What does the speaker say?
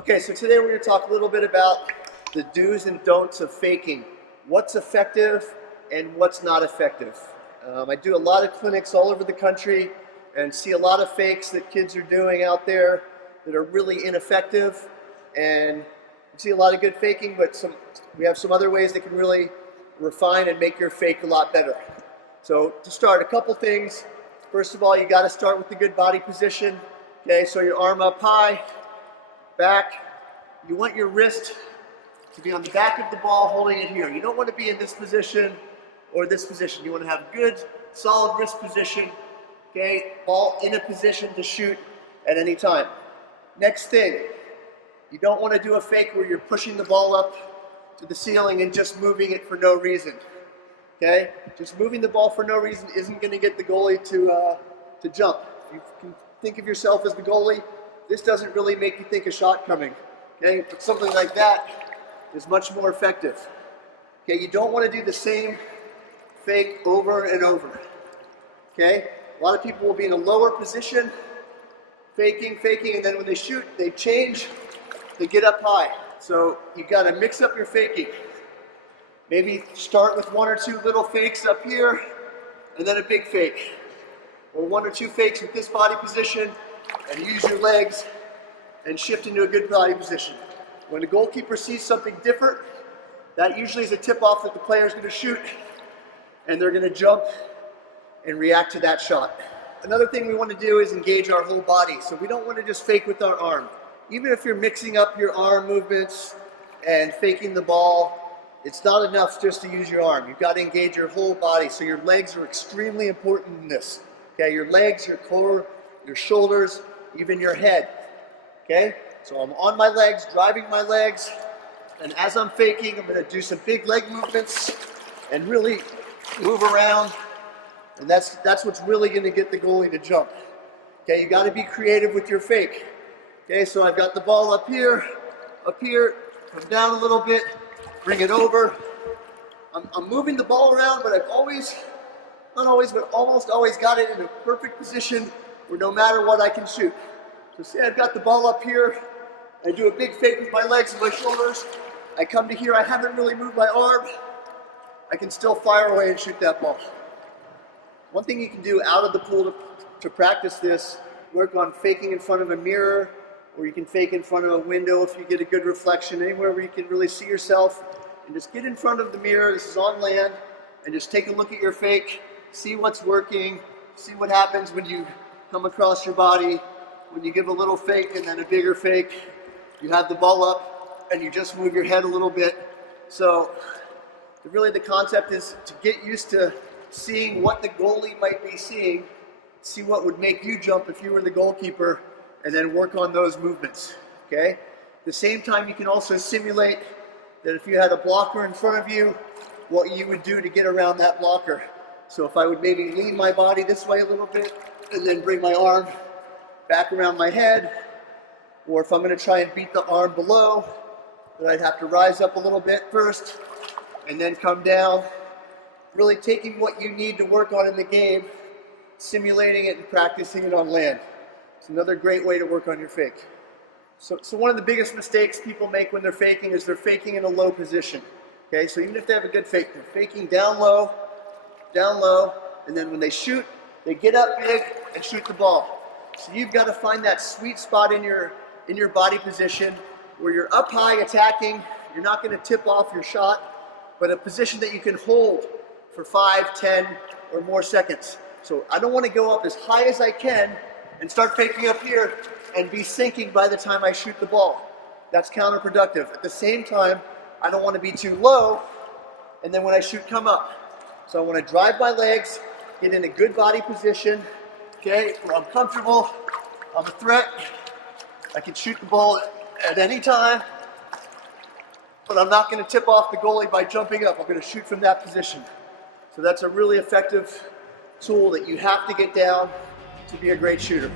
Okay, so today we're going to talk a little bit about the do's and don'ts of faking. What's effective and what's not effective. I do a lot of clinics all over the country and see a lot of fakes that kids are doing out there that are really ineffective, and you see a lot of good faking, but we have some other ways that can really refine and make your fake a lot better. So to start, a couple things. First of all, you got to start with the good body position. Okay, so your arm up high, back. You want your wrist to be on the back of the ball holding it here. You don't want to be in this position or this position. You want to have good, solid wrist position. Okay, ball in a position to shoot at any time. Next thing, you don't want to do a fake where you're pushing the ball up to the ceiling and just moving it for no reason. Okay, just moving the ball for no reason isn't going to get the goalie to jump. You can think of yourself as the goalie. This doesn't really make you think a shot coming. Okay, but something like that is much more effective. Okay, you don't want to do the same fake over and over. Okay, a lot of people will be in a lower position, faking, and then when they shoot, they change, they get up high. So you got to mix up your faking. Maybe start with one or two little fakes up here, and then a big fake. Or one or two fakes with this body position, and use your legs and shift into a good body position. When the goalkeeper sees something different, that usually is a tip-off that the player is going to shoot, and they're going to jump and react to that shot. Another thing we want to do is engage our whole body. So we don't want to just fake with our arm. Even if you're mixing up your arm movements and faking the ball, it's not enough just to use your arm. You've got to engage your whole body. So your legs are extremely important in this. Okay, your legs, your core, your shoulders, even your head. Okay, so I'm on my legs, driving my legs, and as I'm faking, I'm going to do some big leg movements and really move around, and that's what's really going to get the goalie to jump. Okay, you got to be creative with your fake. Okay, so I've got the ball up here, come down a little bit, bring it over. I'm moving the ball around, but I've always, not always, but almost always got it in a perfect position where no matter what I can shoot. So say I've got the ball up here, I do a big fake with my legs and my shoulders, I come to here, I haven't really moved my arm, I can still fire away and shoot that ball. One thing you can do out of the pool to practice this, work on faking in front of a mirror, or you can fake in front of a window if you get a good reflection, anywhere where you can really see yourself, and just get in front of the mirror, this is on land, and just take a look at your fake, see what's working, see what happens when you come across your body, when you give a little fake and then a bigger fake, you have the ball up and you just move your head a little bit. So really the concept is to get used to seeing what the goalie might be seeing, see what would make you jump if you were the goalkeeper, and then work on those movements, okay? At the same time, you can also simulate that if you had a blocker in front of you, what you would do to get around that blocker. So if I would maybe lean my body this way a little bit, and then bring my arm back around my head, or if I'm going to try and beat the arm below, then I'd have to rise up a little bit first, and then come down, really taking what you need to work on in the game, simulating it and practicing it on land. It's another great way to work on your fake. So one of the biggest mistakes people make when they're faking is they're faking in a low position. Okay, so even if they have a good fake, they're faking down low, and then when they shoot, they get up big and shoot the ball. So you've got to find that sweet spot in your body position where you're up high attacking, you're not going to tip off your shot, but a position that you can hold for 5, 10, or more seconds. So I don't want to go up as high as I can and start faking up here and be sinking by the time I shoot the ball. That's counterproductive. At the same time, I don't want to be too low, and then when I shoot, come up. So I want to drive my legs, get in a good body position, okay, where I'm comfortable, I'm a threat, I can shoot the ball at any time, but I'm not going to tip off the goalie by jumping up. I'm going to shoot from that position. So that's a really effective tool that you have to get down to be a great shooter.